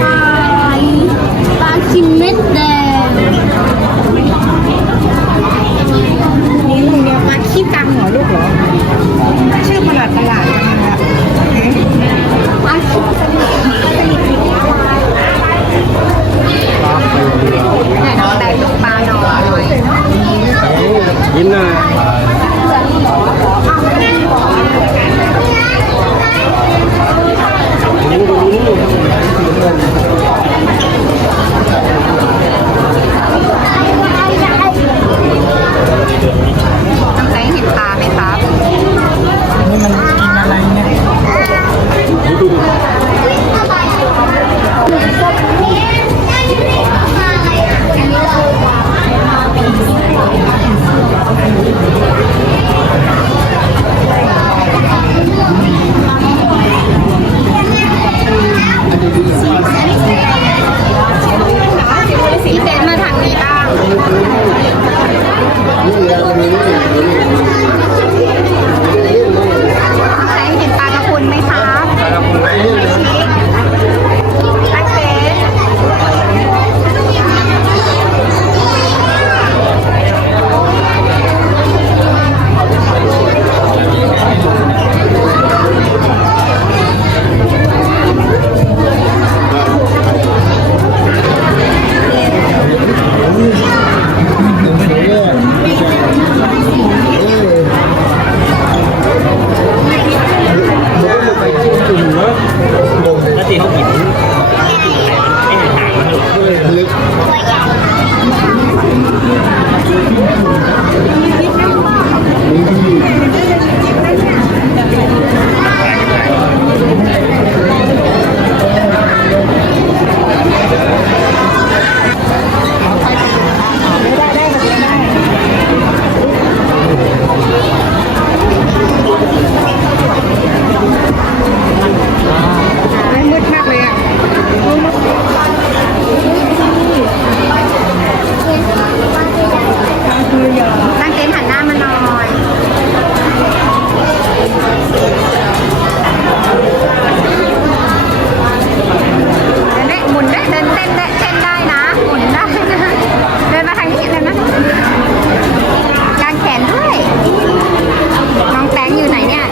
ปลาปลากินเม็ดแดงนี่ลูกเนี่ยปลาขี้ตังเหรอลูกเหรอชื่อประหลาดนะคะปลาขี้แต่น้องแบงลูกปลาหน่อยยิ้มหน้ายิ้มดูยิ้มดูน้องแบงเห็นปลาไหมครับนี่มันกินอะไรเนี่ยพี่เต้นมาทางนี้บ้างแบงเห็นปลากระพุนไหมครับปลากระพุนไหมไอเต้มืดมากเลยอ่ะตั้งเต็นท์หันหน้ามาหน่อยเดินได้หมุนได้เดินเต้นได้เต้นได้นะหมุนได้นะเดินมาทางนี้เลยนะกางแขนด้วยน้องแตงอยู่ไหนเนี่ย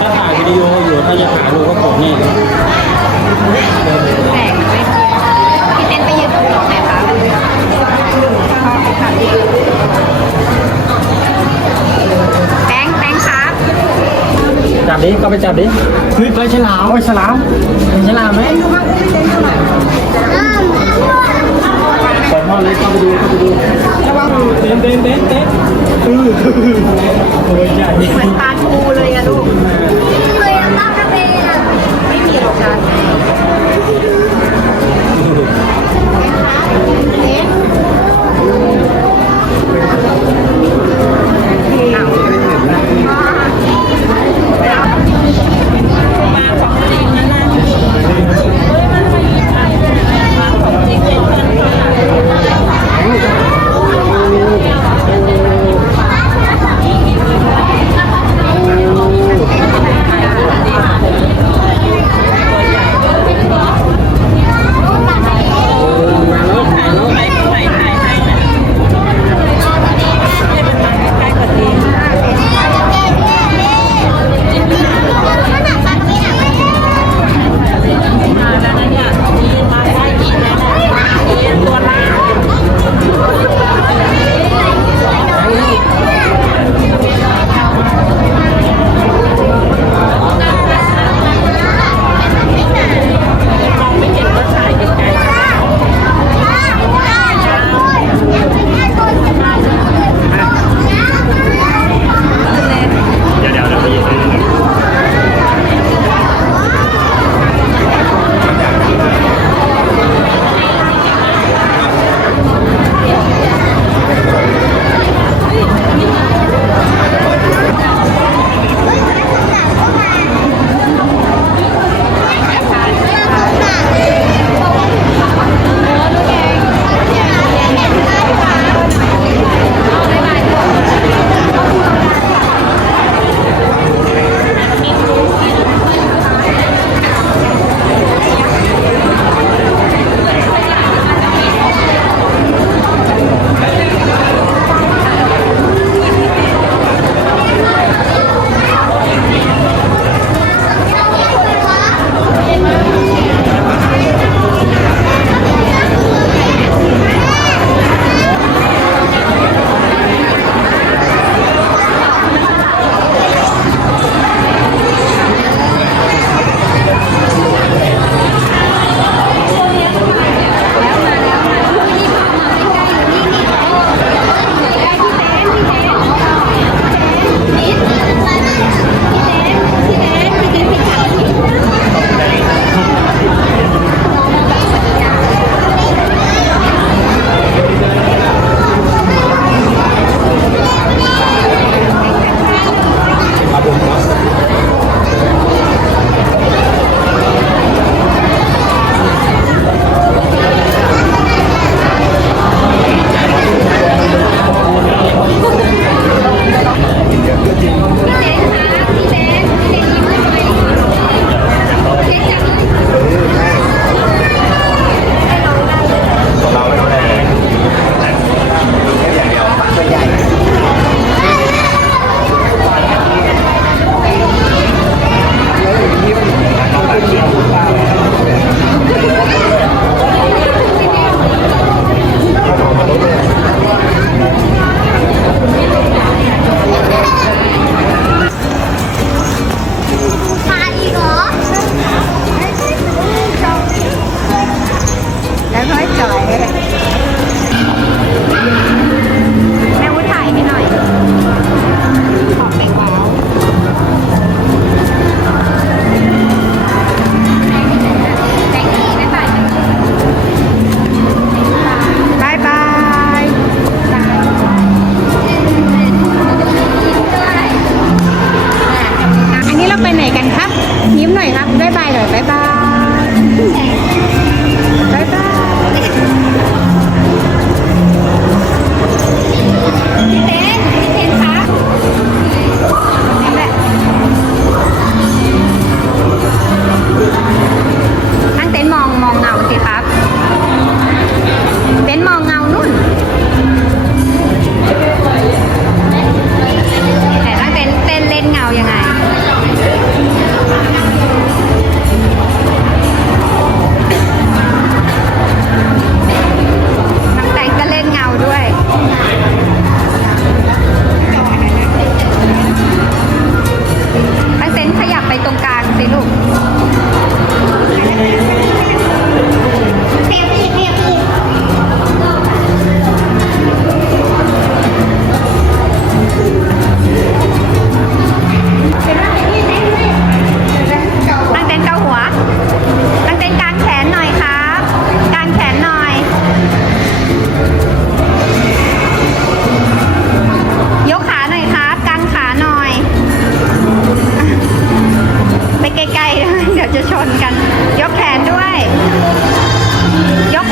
ถ้าถ่ายวิดีโออยู่ถ้าจะถ่ายรูปก็กดนี่ แปลกไหมพี่เต้นไปยืนตรงไหนคะแบงค์ครับ จับดิก็ไปจับดิเฮ้ยปลาฉลามปลาฉลามเป็นฉลามไหมปล่อยพ่อเลยเข้าไปดูระวังเต้นตัวใหญ่ เหมือนปลาทูเลยอะลูก เคยเอาปลากระเบนอ่ะ ไม่มีหรอกจ้ะ บ๊ายบายหน่อยบ๊ายบายบ๊ายบายพี่เต้นครับนี่แหละตั้งเต็นท์มองเงาสิครับเต็นท์มองเงานู่นแต่ตั้งเต็นท์เล่นเงายังไงน้ำแตงก็เล่นเงาด้วยตั้งเต็นท์ขยับไปตรงกลางสิลูกตั้งเต็นท์เกาหัวตั้งเต็นท์กางแขนหน่อยครับกางแขนหน่อยยกขาหน่อยครับกางขาหน่อยไปไกลๆเดี๋ยวจะชนกันยกแขนด้วยยกแข